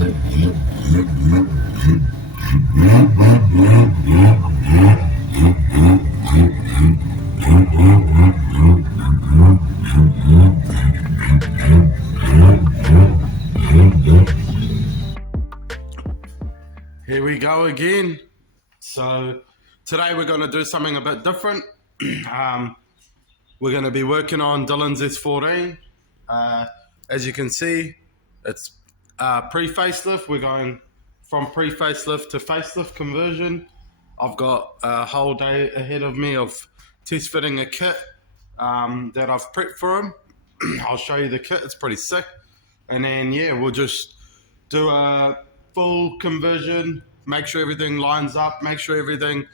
Here we go again. So today we're going to do something a bit different. We're going to be working on Dylan's S14. As you can see, it's pre-facelift. We're going from pre-facelift to facelift conversion. I've got a whole day ahead of me of test fitting a kit that I've prepped for him. I'll show you the kit. It's pretty sick. And then, yeah, we'll just do a full conversion, make sure everything lines up, make sure everything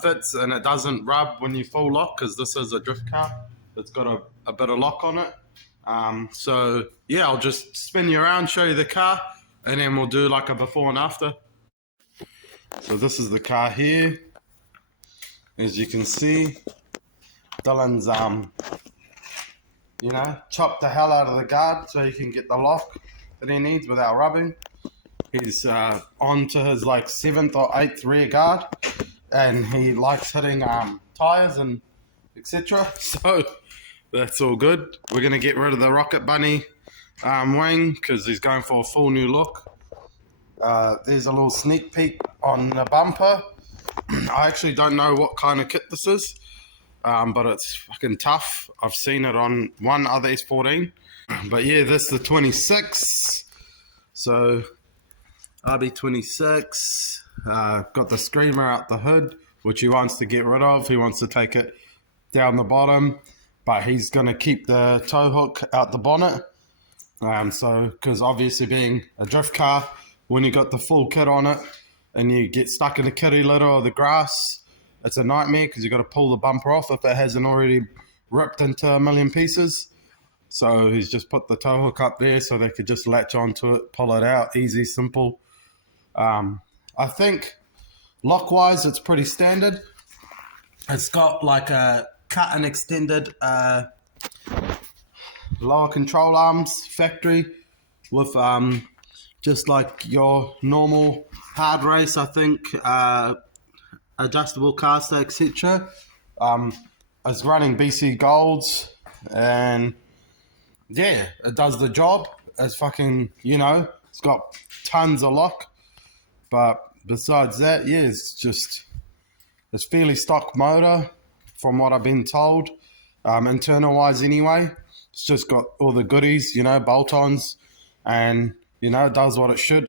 fits and it doesn't rub when you full lock, because this is a drift car. It's got a bit of lock on it. So yeah, I'll just spin you around, show you the car, and then we'll do like a before and after. So this is the car here. As you can see, Dylan's chopped the hell out of the guard so he can get the lock that he needs without rubbing. He's on to his like 7th or 8th rear guard, and he likes hitting tires and etc. So that's all good. We're going to get rid of the Rocket Bunny wing because he's going for a full new look. There's a little sneak peek on the bumper. I actually don't know what kind of kit this is, but it's fucking tough. I've seen it on one other S14. But yeah, this is the 26. So RB26, got the screamer out the hood, which he wants to get rid of. He wants to take it down the bottom, but he's going to keep the tow hook out the bonnet. Because obviously being a drift car, when you got the full kit on it and you get stuck in the kitty litter or the grass, it's a nightmare because you got to pull the bumper off if it hasn't already ripped into a million pieces. So he's just put the tow hook up there so they could just latch onto it, pull it out, easy, simple. I think lock-wise it's pretty standard. It's got like a cut and extended lower control arms factory with just like your normal hard race, I think, adjustable caster, etc. It's running BC Golds, and yeah, it does the job. It's fucking, it's got tons of lock. But besides that, yeah, it's fairly stock motor from what I've been told, internal wise anyway. It's just got all the goodies, bolt-ons, and, it does what it should.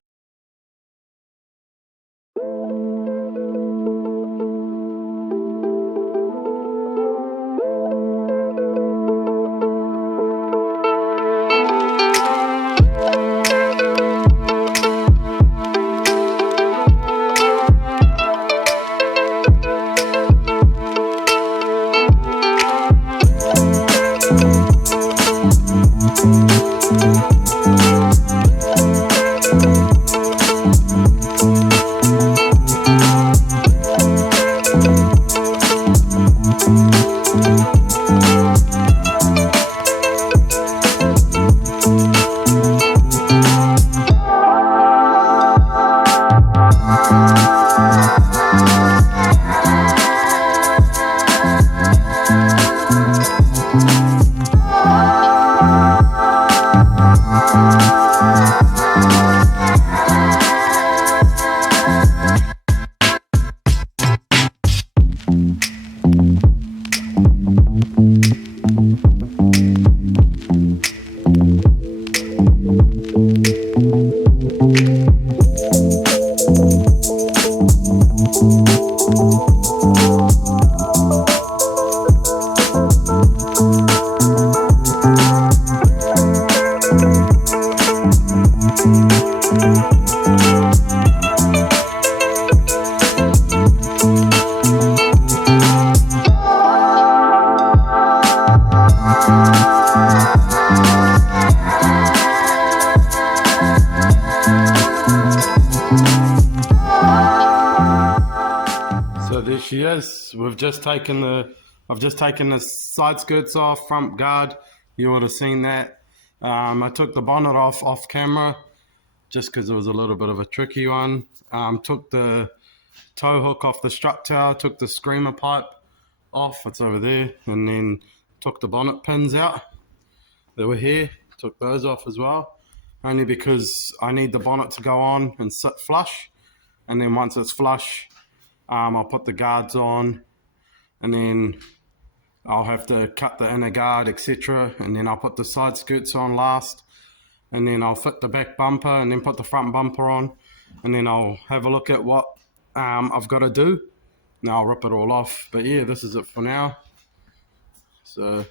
she is. I've just taken the side skirts off, front guard. You would have seen that. I took the bonnet off camera just because it was a little bit of a tricky one. Took the tow hook off the strut tower, took the screamer pipe off, it's over there, and then took the bonnet pins out that were here, took those off as well, only because I need the bonnet to go on and sit flush, and then once it's flush, I'll put the guards on, and then I'll have to cut the inner guard, etc., and then I'll put the side skirts on last, and then I'll fit the back bumper and then put the front bumper on, and then I'll have a look at what I've got to do. Now I'll rip it all off. But yeah, this is it for now. So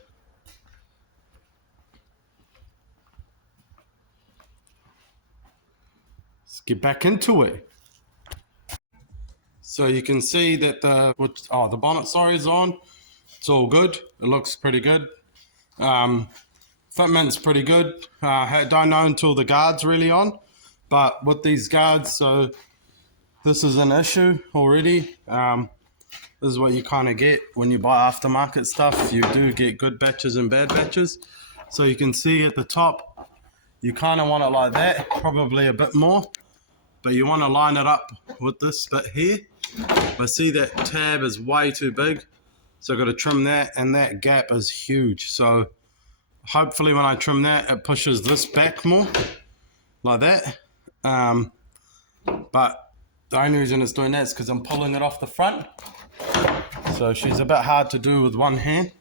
let's get back into it. So you can see that the bonnet is on. It's all good. It looks pretty good. Fitment's pretty good. Don't know until the guard's really on, but with these guards, so this is an issue already. This is what you kind of get when you buy aftermarket stuff. You do get good batches and bad batches. So you can see at the top, you kind of want it like that, probably a bit more, but you want to line it up with this bit here. But see, that tab is way too big, so I've got to trim that, and that gap is huge. So hopefully when I trim that, it pushes this back more, like that. But the only reason it's doing that is because I'm pulling it off the front. So she's a bit hard to do with one hand.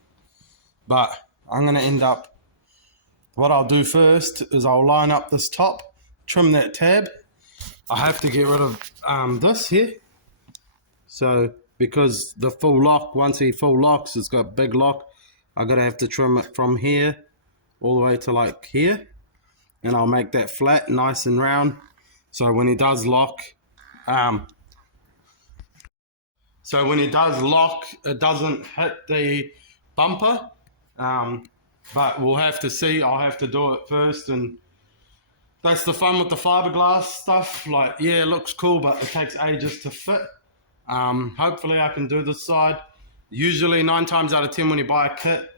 But I'm going to end up, what I'll do first is I'll line up this top, trim that tab. I have to get rid of this here. So because the full lock, once he full locks, it's got a big lock, I'm going to have to trim it from here all the way to like here, and I'll make that flat, nice and round, so when he does lock, it doesn't hit the bumper. But we'll have to see. I'll have to do it first, and that's the fun with the fiberglass stuff. Like, yeah, it looks cool, but it takes ages to fit. Hopefully I can do this side. Usually 9 times out of 10 when you buy a kit,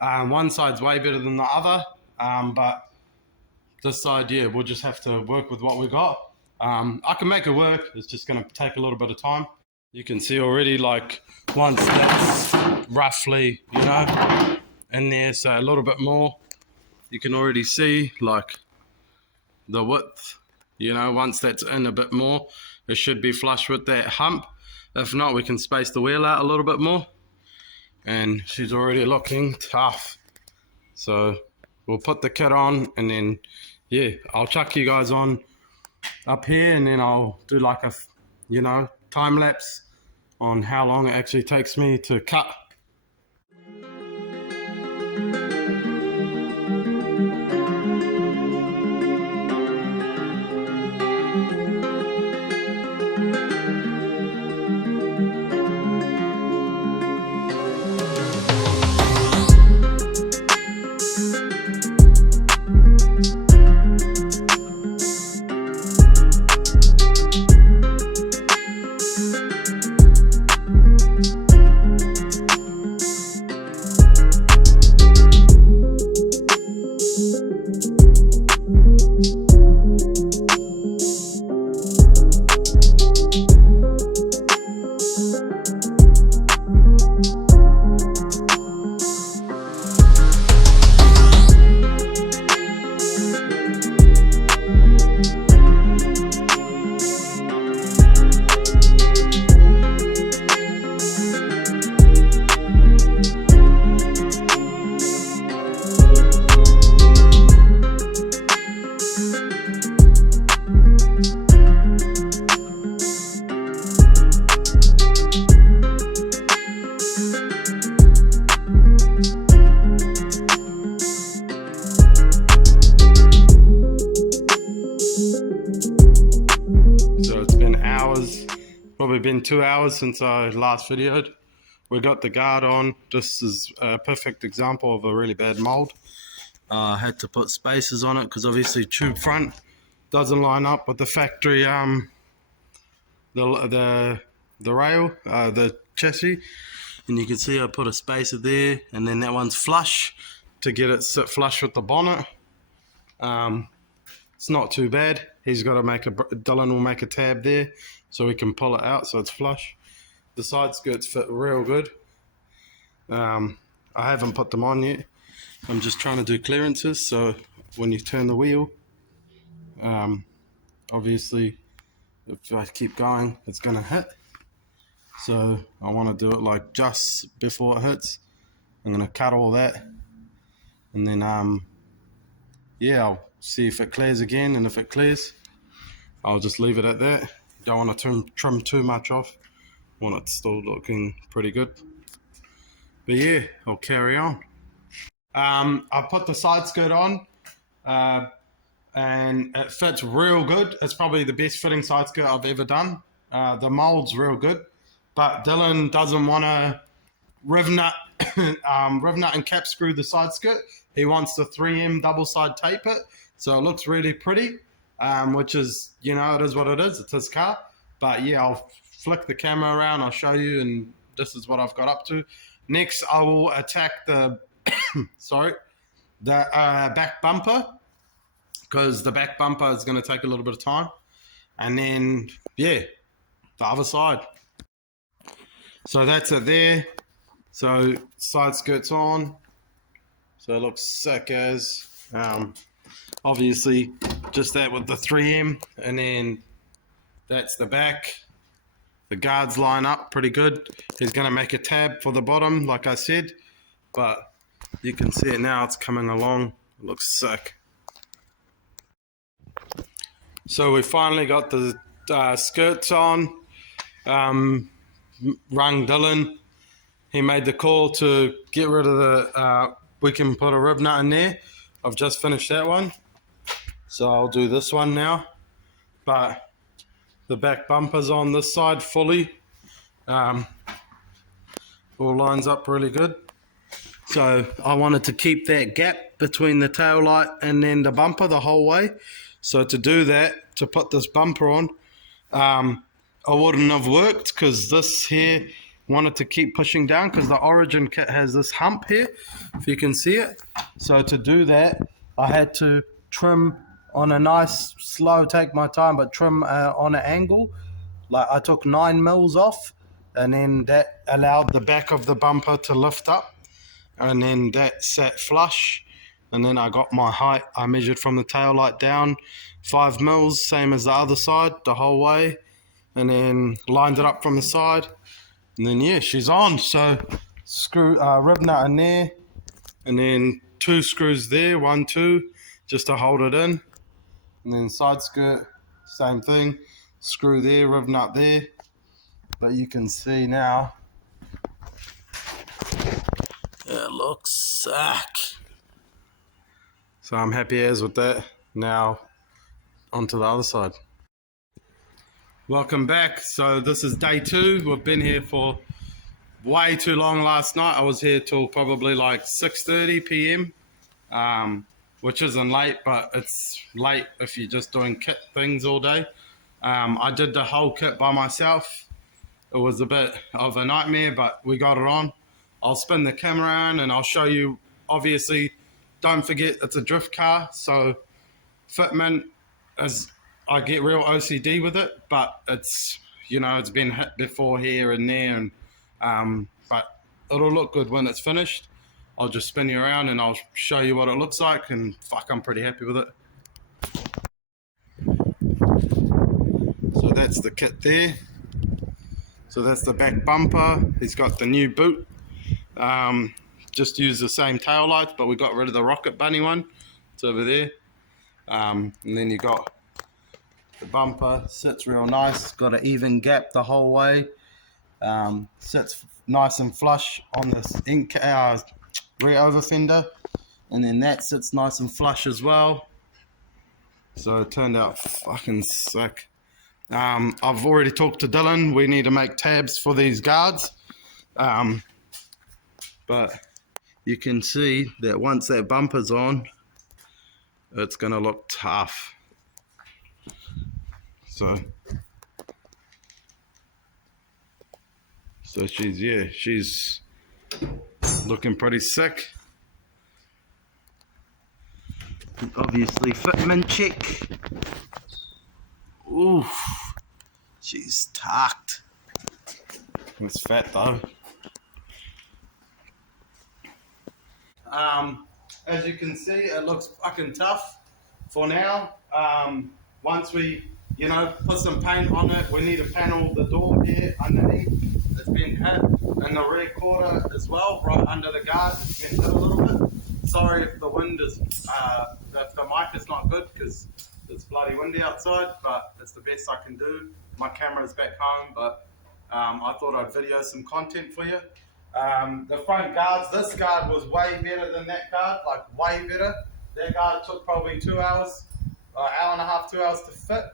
one side's way better than the other, but this side, yeah, we'll just have to work with what we got. I can make it work, it's just going to take a little bit of time. You can see already, like, once that's roughly, you know, in there, so a little bit more, you can already see, like, the width, you know, once that's in a bit more, it should be flush with that hump. If not, we can space the wheel out a little bit more. And she's already looking tough, so we'll put the kit on, and then yeah, I'll chuck you guys on up here, and then I'll do like a, you know, time lapse on how long it actually takes me to cut. Probably been 2 hours since I last videoed. We got the guard on. This is a perfect example of a really bad mold. I had to put spacers on it because obviously tube front doesn't line up with the factory the rail, the chassis, and you can see I put a spacer there, and then that one's flush to get it sit flush with the bonnet. It's not too bad. he's got to make Dylan will make a tab there so we can pull it out so it's flush. The side skirts fit real good. I haven't put them on yet. I'm just trying to do clearances, so when you turn the wheel, obviously if I keep going it's gonna hit, so I want to do it like just before it hits. I'm gonna cut all that, and then yeah, I'll see if it clears again, and if it clears I'll just leave it at that. Don't want to trim too much off, want it still looking pretty good. But yeah, I'll carry on. I put the side skirt on, and it fits real good. It's probably the best fitting side skirt I've ever done. The mold's real good, but Dylan doesn't want to riv nut and cap screw the side skirt. He wants the 3M double side tape it, so it looks really pretty, which is, you know, it is what it is. It's his car. But yeah, I'll flick the camera around, I'll show you, and this is what I've got up to. Next, I will attack the back bumper, because the back bumper is going to take a little bit of time. And then, yeah, the other side. So that's it there. So side skirt's on. So it looks sick as. Obviously, just that with the 3M. And then that's the back. The guards line up pretty good. He's going to make a tab for the bottom, like I said. But you can see it now, it's coming along. It looks sick. So we finally got the skirts on. Rung Dylan. He made the call to get rid of the, we can put a rib nut in there. I've just finished that one. So I'll do this one now. But the back bumper's on this side fully. All lines up really good. So I wanted to keep that gap between the tail light and then the bumper the whole way. So to do that, to put this bumper on, I wouldn't have worked, because this here wanted to keep pushing down, because the Origin kit has this hump here, if you can see it. So to do that, I had to trim on a nice, slow, take my time, but trim on an angle. Like I took 9 mils off, and then that allowed the back of the bumper to lift up, and then that sat flush. And then I got my height, I measured from the tail light down 5 mils, same as the other side, the whole way, and then lined it up from the side, and then yeah, she's on. So screw rib nut in there, and then 2 screws there, 1, 2, just to hold it in, and then side skirt, same thing, screw there, rib nut there. But you can see now, it looks sick. So I'm happy as with that. Now onto the other side. Welcome back. So this is day 2. We've been here for way too long last night. I was here till probably like 6:30 p.m. Which isn't late, but it's late if you're just doing kit things all day. I did the whole kit by myself. It was a bit of a nightmare, but we got it on. I'll spin the camera around and I'll show you. Obviously, don't forget it's a drift car, so fitment is, I get real OCD with it, but it's, you know, it's been hit before here and there, and but it'll look good when it's finished. I'll just spin you around and I'll show you what it looks like, and fuck, I'm pretty happy with it. So that's the kit there. So that's the back bumper. He's got the new boot. Just use the same tail lights, but we got rid of the Rocket Bunny one. It's over there. And then you got the bumper, sits real nice, got an even gap the whole way. Sits nice and flush on this rear over fender, and then that sits nice and flush as well. So it turned out fucking sick. I've already talked to Dylan. We need to make tabs for these guards. But you can see that once that bumper's on, it's gonna look tough. So she's looking pretty sick. Obviously fitment check. She's tucked. It's fat though. As you can see, it looks fucking tough for now. Once we, put some paint on it, we need to panel the door here underneath. It's been hit, and the rear quarter as well, right under the guard. It's been hit a little bit. Sorry if the wind is, if the mic is not good because it's bloody windy outside, but it's the best I can do. My camera's back home, but I thought I'd video some content for you. The front guards, this guard was way better than that guard, like way better. That guard took probably 2 hours, hour and a half, 2 hours to fit.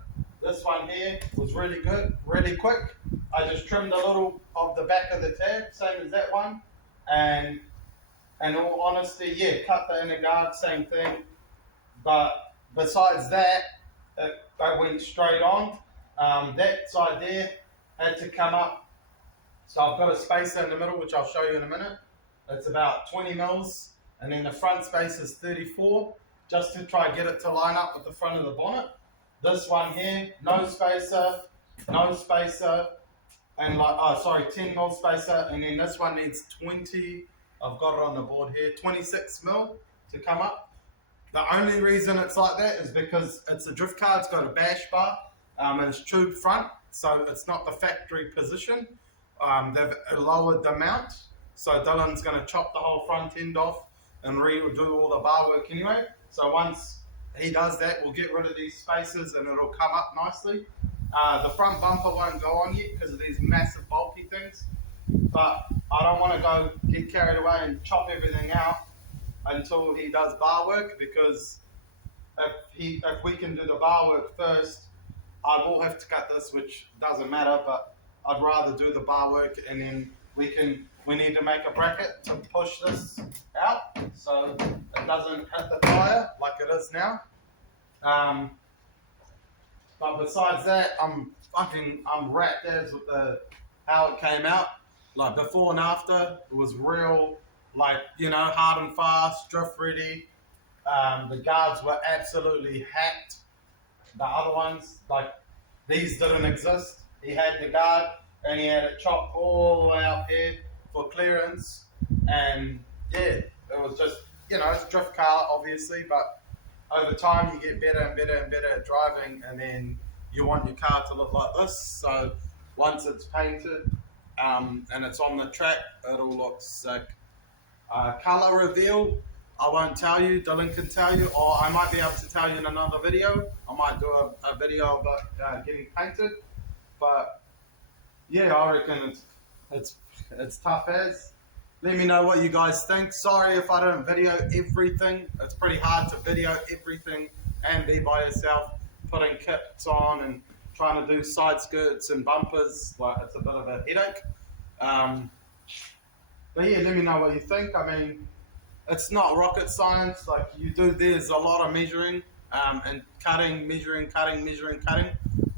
This one here was really good, really quick. I just trimmed a little of the back of the tab, same as that one. And in all honesty, yeah, cut the inner guard, same thing. But besides that, it went straight on. That side there had to come up. So I've got a spacer in the middle, which I'll show you in a minute. It's about 20 mils, and then the front space is 34, just to try and get it to line up with the front of the bonnet. This one here, no spacer, and 10 mil spacer, and then this one needs 20, I've got it on the board here, 26 mil to come up. The only reason it's like that is because it's a drift car, it's got a bash bar, and it's tube front, so it's not the factory position. They've lowered the mount, so Dylan's going to chop the whole front end off and redo all the bar work anyway. So once he does that, we'll get rid of these spaces and it'll come up nicely. The front bumper won't go on yet because of these massive bulky things, but I don't want to get carried away and chop everything out until he does bar work, because if we can do the bar work first, I will have to cut this, which doesn't matter, but I'd rather do the bar work, and then we need to make a bracket to push this out so it doesn't hit the tyre like it is now. But besides that, I'm wrapped as with how it came out. Like before and after, it was real, hard and fast, drift ready. The guards were absolutely hacked. The other ones, these didn't exist. He had the guard and he had it chopped all the way up here for clearance. And yeah, it was just, it's a drift car obviously, but over time you get better and better and better at driving, and then you want your car to look like this. So once it's painted and it's on the track, it'll look sick. Color reveal, I won't tell you, Dylan can tell you, or I might be able to tell you in another video. I might do a video about getting painted, but yeah, I reckon it's tough as. Let me know what you guys think. Sorry if I don't video everything. It's pretty hard to video everything and be by yourself, putting kits on and trying to do side skirts and bumpers. It's a bit of a headache. But yeah, let me know what you think. I mean, it's not rocket science. There's a lot of measuring and cutting, measuring, cutting.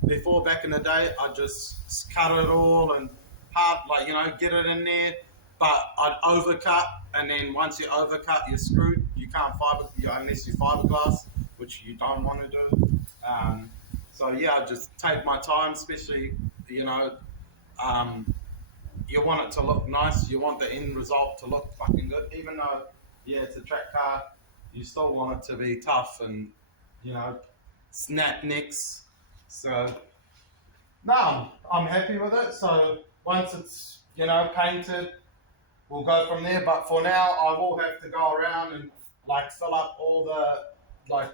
Before, back in the day, I just cut it all and get it in there. But I'd overcut, and then once you overcut, you're screwed. You can't unless you fiberglass, which you don't want to do. So yeah, I just take my time, especially you want it to look nice. You want the end result to look fucking good, even though it's a track car. You still want it to be tough and snap necks. So no, I'm happy with it. So once it's painted, we'll go from there. But for now, I will have to go around and fill up all the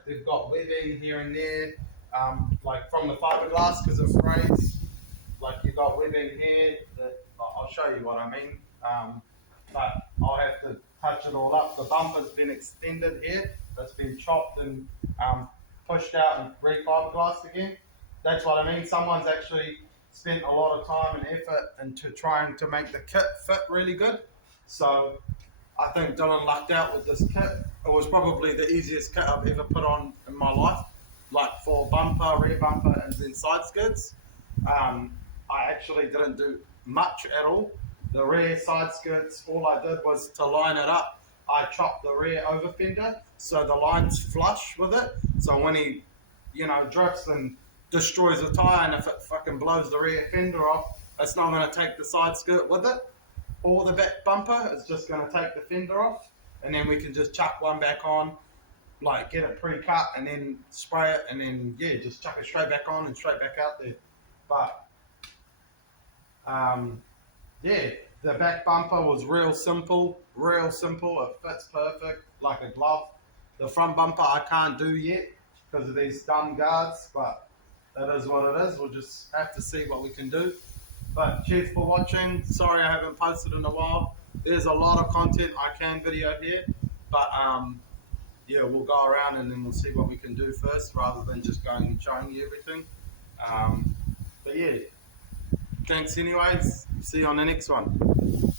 they've got webbing here and there, from the fiberglass because it frays. You've got webbing here. I'll show you what I mean. But I'll have to touch it all up. The bumper's been extended here. It's been chopped and pushed out and re-fiberglassed again. That's what I mean. Someone's actually spent a lot of time and effort into trying to make the kit fit really good. So I think Dylan lucked out with this kit. It was probably the easiest kit I've ever put on in my life, for bumper, rear bumper, and then side skirts. I actually didn't do much at all. The rear side skirts, all I did was to line it up. I chopped the rear over fender so the line's flush with it. So when he, drifts and destroys the tyre, and if it fucking blows the rear fender off, it's not going to take the side skirt with it or the back bumper. It's just going to take the fender off, and then we can just chuck one back on, like get it pre-cut and then spray it, and then yeah, just chuck it straight back on and straight back out there. But yeah, the back bumper was real simple, it fits perfect like a glove. The front bumper I can't do yet because of these dumb guards, but that is what it is. We'll just have to see what we can do. But cheers for watching. Sorry I haven't posted in a while. There's a lot of content I can video here, but yeah, we'll go around and then we'll see what we can do first rather than just going and showing you everything. But yeah, thanks anyways. See you on the next one.